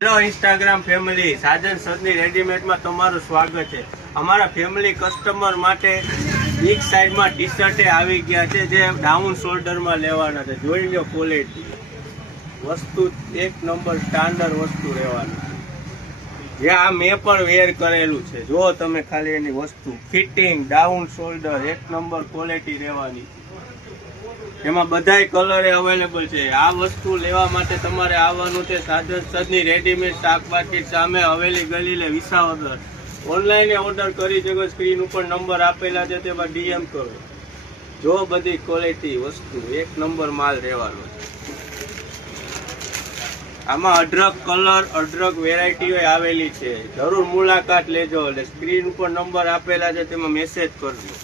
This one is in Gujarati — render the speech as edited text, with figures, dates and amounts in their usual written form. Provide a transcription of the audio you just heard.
હેલો ઇન્સ્ટાગ્રામ ફેમિલી, સાજન સદની રેડીમેડમાં તમારું સ્વાગત છે। અમારા ફેમિલી કસ્ટમર માટે એક સાઈડમાં ટી શર્ટે આવી ગયા છે જે ડાઉન શોલ્ડરમાં લેવાના છે। જોઈ લો ક્વોલિટી, વસ્તુ એક નંબર સ્ટાન્ડર્ડ વસ્તુ રહેવાની। જે આ મેં પણ વેર કરેલું છે, જો તમે ખાલી એની વસ્તુ ફિટિંગ ડાઉન શોલ્ડર એક નંબર ક્વોલિટી રહેવાની। એમાં બધાય કલર અવેલેબલ છે। આ વસ્તુ લેવા માટે તમારે આવવાનું છે સાજન સદની રેડીમેડ શાક માર્કેટ સામે હવેલી ગલી વિસાવદર। ઓનલાઈન ઓર્ડર કરી શકો, સ્ક્રીન ઉપર નંબર આપેલા છે તેમાં ડીએમ કરો। જો બધી ક્વોલિટી વસ્તુ એક નંબર માલ રહેવાનો છે। આમાં અઢળક કલર અઢળક વેરાયટીઓ આવેલી છે, જરૂર મુલાકાત લેજો। એટલે સ્ક્રીન ઉપર નંબર આપેલા છે તેમાં મેસેજ કરજો।